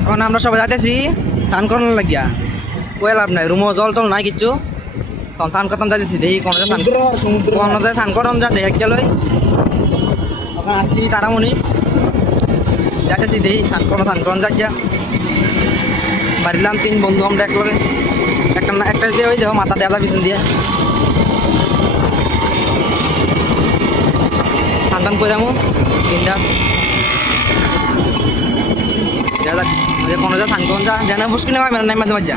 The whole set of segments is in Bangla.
এখন আমরা সবাই যাইতেছি স্নান করানোর লাগিয়া কয়ে লাভ নাই, রুমও জল টল নাই কিচ্ছু। স্নান করতাম যাইতেছি দেখি কোনো যায় স্নান করন যা দেখে গেল এখন আসছি তারামণি যাইতেছি দেখি স্নান করন যাই বাড়িলাম 3 বন্ধু আমরা একলগে একটা দিয়ে ওই দেখো মাথা দেওয়া পিছন দিয়ে স্নান টান করে যাবো বিন্দাস। কোনো যা স্নান করন যা জানা বুঝকি নেওয়া নাই মাঝে মাঝে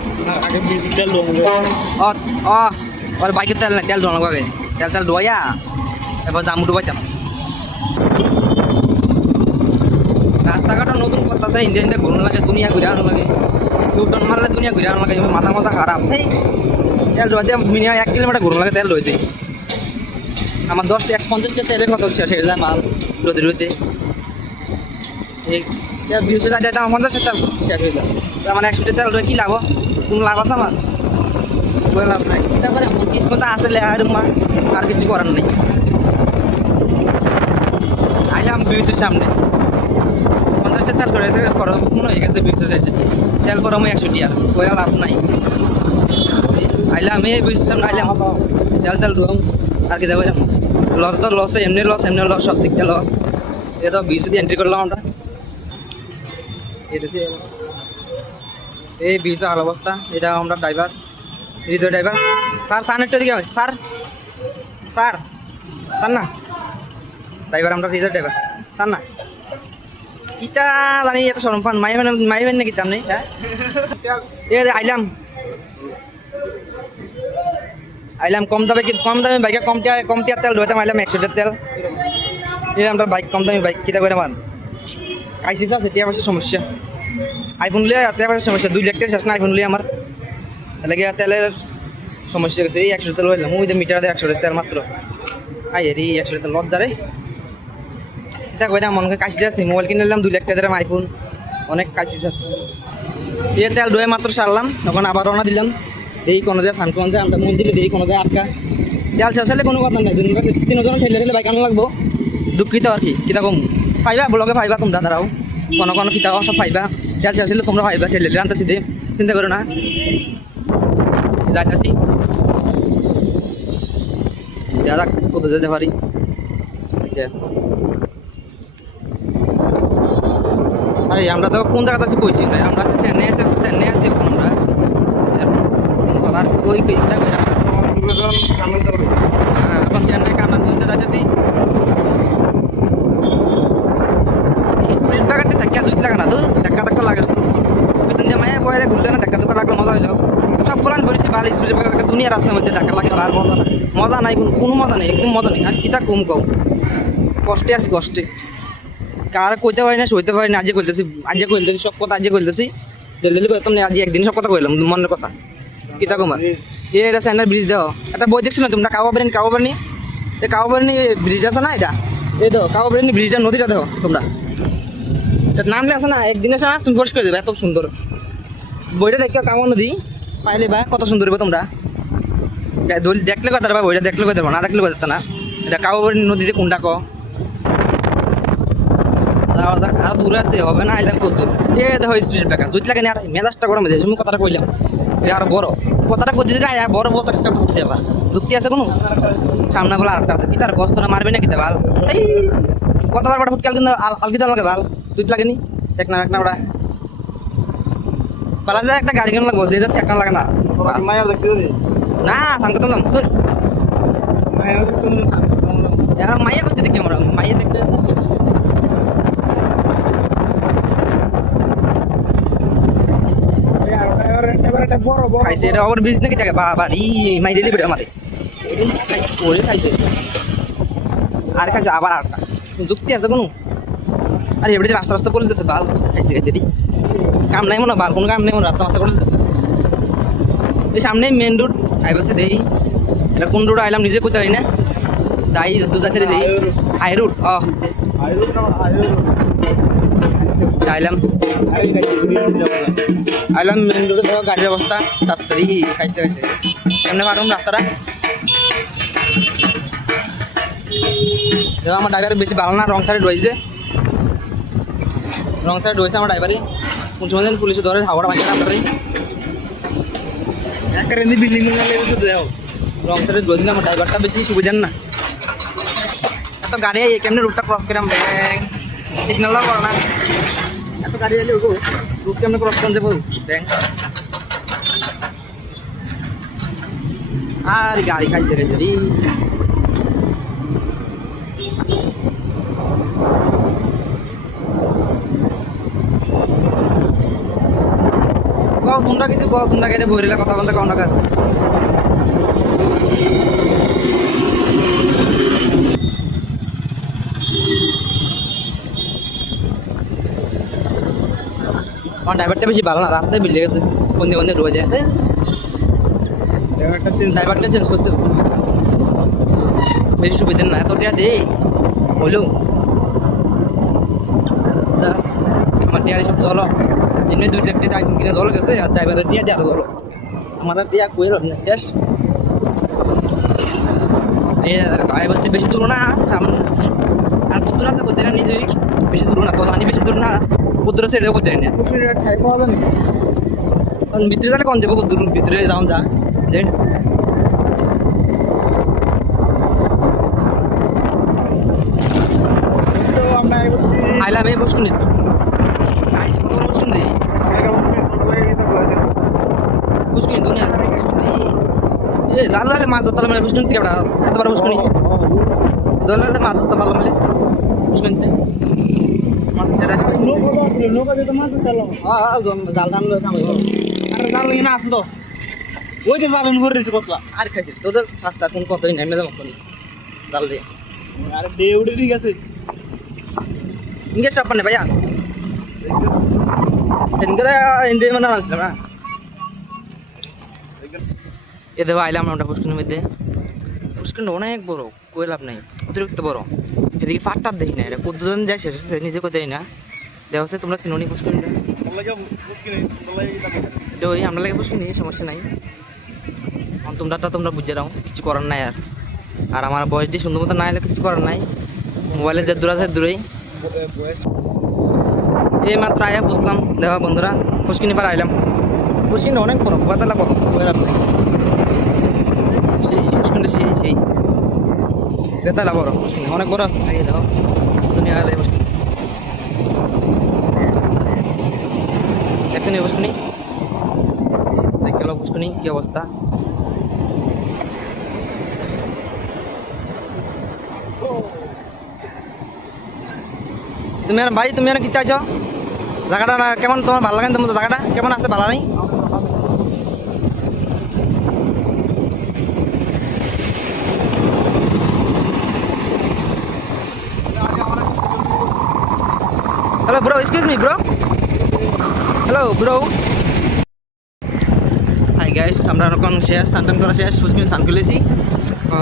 ওর বাইকের তেল নাই, তেল ধোয়া লাগবে আগে, তেল ধোয়া এবার দাম ডুবাইতাম। রাস্তাঘাটও নতুন করতেছে, ইন্ডিয়া ইন্ডিয়া ঘুরনো লাগে, দুনিয়া ঘুরে আনো লাগে, ইউটার্ন মারলে দুনিয়া ঘুরে আনো লাগে, মাথা খারাপ। এই তেল ধোয়া দিয়ে মিনিমাম 1 কিলোমিটার ঘুরনো লাগে তেল ধোয়াতে। আমার 50 তেলের কত শেষ হয়ে যায় মাল রোদে রোদে। এই 200 টাকা দিতাম 50 তেল শেষ হয়ে যায়, আমার 100 তেল ধরে কী লাভ? কোনো লাভ আছে আমার? কোনো লাভ নাই। তারপরে আমার কিসমত আসলে আর কিছু করার নেই। আইলাম বিউসের সামনে 50 তেল করে খরচ মনে হয়ে গেছে, বিউসে যাচ্ছে তেল করে আমি 100 টাকা কয়ে লাভ নাই। আইলাম এই বিউসের সামনে আইলাম তেল ঢুকাম আর কি যাবো লস তো লস, এমনি লস সব দিক দিয়ে লস। এ তো বিউসে দিয়ে এন্ট্রি করলাম আমরা। এই বিউসে হাল অবস্থা। এটা আমরা ড্রাইভার হৃদয় ড্রাইভার। স্যার সানেরটা দিকে হয় স্যার স্যার স্যার না ড্রাইভার আমরা হৃদয় ড্রাইভার স্যার না কিতা জানি এত সরম পান মাইবেন না কিতাম নেই। হ্যাঁ এই আইলাম কম দামে বাইকে কম টিয়ার তেল ধরতাম। আইলাম 100 তেল। এই আমরা বাইক কম দামি বাইক কিতা করে মান আইসিস আছে টিয়া পয়সার সমস্যা। আইফোন লিয়ে টিয়া পয়সার সমস্যা, 2 লাখ টাকা শেষ না আইফোন লিয়ে আমার লাগে তেলের সমস্যা গেছে। এই 100 তেল হইলাম ওই যে মিটার দেয় 100 তেল মাত্র। আই রে 100 তেল লজ্জা রে। এটা কই না মনে কাশিস আছে, মোবাইল কিনে নিলাম 2 লাখ টাকা দাম আইফোন, অনেক কাশিস আছে। এই তেল ডুয়ে মাত্র সারলাম, তখন আবার রওনা দিলাম। এই কোনো যায় স্নান করতে আমরা মন্দিরে দিই, কোনো যায় আটকা তেল শেষ হলে কোনো কথা নাই। 3জন ঠেলে বাইক আনা লাগবো, দুঃখিত আর কি কিতা কম পাইবা ব্লগে পাইবা তোমরা দাঁড়াও কোনো কিতা সব পাইবা। তেল শেষ হলে তোমরা পাইবা, ঠেলে আনতেছি দে, চিন্তা করো না। যাইতেছি যাক কোথাও যেতে পারি। আচ্ছা আরে আমরা তো কোন জায়গাতে আছি কইছি না, আমরা আছি চেন্নাই আছি এখন আমরা আর কই চিন্তা করি হ্যাঁ এখন চেন্নাই কান্না ধরতে যাচ্ছি। স্পিড ব্রেকারটি ধাক্কা জুত লাগে না তো, ধাক্কা লাগে তো পিছন দিয়ে মায়া বয়ে ঘুরলে না ধাক্কা লাগলে মজা হইলো। সব ফুলান করেছি ভালো স্পিড ব্রেকার, দুনিয়া রাস্তার মধ্যে ধাক্কা লাগে ভালো মজা নাই, কোনো মজা নেই, একদম মজা নেই। আর কিতা কম কষ্টে আছি কষ্টে, কার কইতে পারি না সইতে পারি না। আজকে কইতেছি সব কথা আজকে কইতেছি, ডেলি করতাম না, আজ একদিন সব কথা কইলাম মনের কথা কিতা কমার। এটা স্যান্ডার ব্রিজ দাও, একটা বই দেখছি না তোমরা কাবাবারিনি এই কাবাবারিনি ব্রিজ আছে না, এটা এই তো কাবাবারিনি ব্রিজটা নদীটা দেখো তোমরা, নামলে আছে না একদিনে আসা তুমি পরিষ্কার করে দেবে, এত সুন্দর বইটা দেখো। কামা নদী পাইলে বা কত সুন্দর হবে তোমরা দেখলে কথা বা বইটা দেখলে কথা না দেখলে কথা না। এটা কাবাবারিনি নদীতে কোনটা ক আর দূরে আছে হবে না, আইলাম কত দূর। এ দেখো স্পিড ব্রেকার দুই লাগে না, আর মেজাজটা গরম হয়ে যায়। কথাটা কইলাম আর বড় কথাটা কই দিতে যায়, বড় একটা ঢুকছে আবার যুক্তি আছে কোনো সামনে বলে আরেকটা আছে কি তার গস্তটা মারবে না কিতা ভাল। এই কতবার বড় ফুটকাল কিন্তু আলগিদার লাগে ভাল দুই লাগেনি এক না ওরা পালা যায় একটা গাড়ি কেন লাগবো 2000 টাকা লাগে না না সান করতাম তোর মাইয়া করতে দেখি আমরা মাইয়া দেখতে খাইছে এটা ওভার ব্রিজ নাকি থাকে বাবা এই মাই রেলি বেটা মারে ওরে খাইছে আর খাইছে আবার আটটা যুক্তি আছে কোনো। আর এবারে রাস্তা করে দিতেছে বাল খাইছে রে কাম নাই মনে বাল কোনো কাম নেই মনে রাস্তা করে দিতেছে। এই সামনে মেন রোড আইবসে দেই, এটা কোন রোড আইলাম নিজে কোথায় না দাই দু জাতের দেই হাই রোড আইলাম মেন রোডে দেখো গাড়ির অবস্থা রাস্তারই খাইছে এমনি পারুম রাস্তাটা দেখো। আমার ড্রাইভার বেশি ভালো না, রং সাইডে রয়েছে আমার ড্রাইভারই কোন সময় যেন পুলিশে ধরে হাওড়া বাঁচে না করে একের বিল্ডিং মনে দেও রং সাইডে ধরে দিলাম ড্রাইভারটা বেশি সুবিধার না এত গাড়ি কেমনি রুটটা ক্রস করে ব্যাং সিগন্যালও করো না এত গাড়ি এলে রুট কেমনি ক্রস করে যাবো ব্যাং আর গাড়ি খাইছে রে তোমরা কিছু কও তোমরা কেটে বইরিলা কথা বলতে কও না কেন ড্রাইভারটা বেশি ভালো না রাস্তায় বিলে গেছে বন্ধে বন্ধে ঢুকে যায় ড্রাইভারটা চেঞ্জ করতে হবে বেশি সুবিধা না এতটা দেই হলেও আমার টিয়ারি সব জল এমনি 2 লাখ টাকা কিনে জল গেছে আর ড্রাইভারের টিয়া দিয়ে আরো জল আমার টিয়া কইল না শেষ এই বসে বেশি দূর না আর পুতুরা আছে কোথায় নিজে বেশি দূর না তো জানি বেশি দূর না পুতুরা ছেড়ে কোথায় না ঠাই পাওয়া যায় না ভিতরে যালে কোন যাবো দূর ভিতরে যাওন যা দেন আইলাম এই বসকুনি আইছি কত বড় বসকুনি বসকুনি দুনিয়া এ জাল হলে মাছ ধরতে মানে বসকুনি থেকে এত বড় বসকুনি জল হলে মাছ ধরতে পারলাম বলে বসকুনিতে মাছ ধরা নৌকা দিয়ে মাছ চালাও হ্যাঁ জাল টান লো কাম আরে জাল না আছে তো ওই যে জালেন ভরে রয়েছে কতলা আর খাইছি তোদের সস্তা কোন কতই নেমে যাবো কোন জাল দিয়ে আরে ডে উঠে ঠিক আছে ইনকে স্টপ করনে ভাইয়া ইনকে ইন্ডিয়া মানে আসলাম না এ দেবো আইলাম আমরা পুষ্করিণীর মধ্যে পুষ্করিণী অনেক বড় কই লাভ নাই অতিরিক্ত বড় এদিকে পাটটার দেখি না এটা কতজন যায় সে নিজে কোথায় দেয় না দেওয়া হচ্ছে তোমরা চিনোনি পুষ্করিণীটা এটা ওই আমরা লাগে পুষ্করিণী সমস্যা নাই তোমরা বুঝে দাও কিছু করার নাই আর আমার বয়স দিয়ে সুন্দর মতো না এলে কিছু করার নাই মোবাইলে যে দূর আছে দূরেই এই মাত্র আয়া বুঝলাম দেখো বন্ধুরা পুষ্করিণী পার আইলাম পুষ্করিণী অনেক বড় বাতালা বড় সেই পুষ্করিণী সেই বেতালা বড় পুষ্করিণী অনেক বড় আছে এই দেখো দুনিয়া গেলে পুষ্করিণী দেখছেন এই পুষ্করিণী দেখ গেল পুষ্করিণী কি অবস্থা তুমি আর ভাই তুমি আর কিতে আছো জায়গাটা না কেমন তোমার ভালো লাগে তোমার জায়গাটা কেমন আছে ভালো নেই hello bro excuse me bro hello bro hi guys আমরা এখন শেষ স্নান টান করা শেষ পুষ্করিণী স্নান করলেছি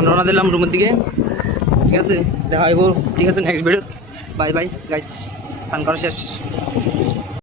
রওনা দিলাম রুমের দিকে ঠিক আছে দেখা হইব ঠিক আছে next video bye bye guys স্নান করা শেষ